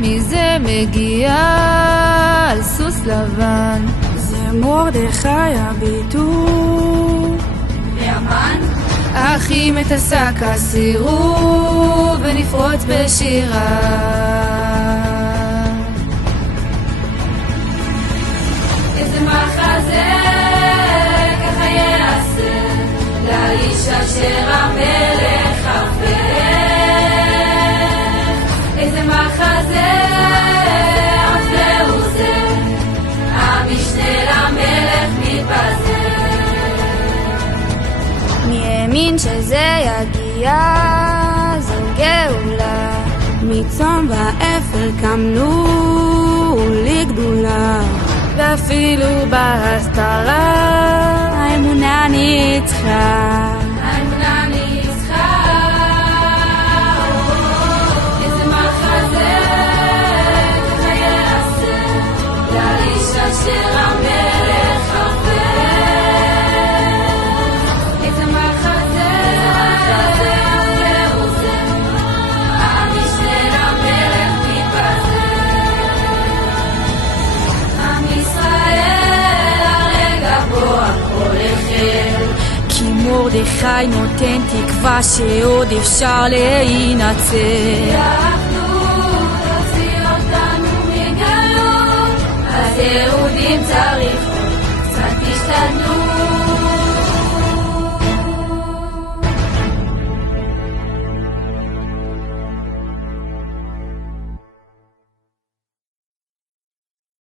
מי זה מגיע על סוס לבן? זה מרדכי הביטור. והמן? אחים את השק הסירו ונפרוץ בשירה. איזה מחזה ככה יעשה לאיש אשר המלך הפך. איזה מחזה הפלאו זה, המשנה למלך מתפזר. מי האמין שזה יגיע, זו גאולה. מצום ואפר קמנו לגדולה, ואפילו בהסתרה האמונה ניצחה. האמונה ניצחה. איזה מחזה ככה יעשה לאיש אשר המלך הפך. איזה מחזה הפלאו זה, המשנה למלך מתפזר. עם ישראל הרגע בו הכל החל, כי מרדכי נותן תקווה שעוד אפשר להינצל. האחדות תוציא אותנו מגלות, אז יהודים צריך קצת השתדלות.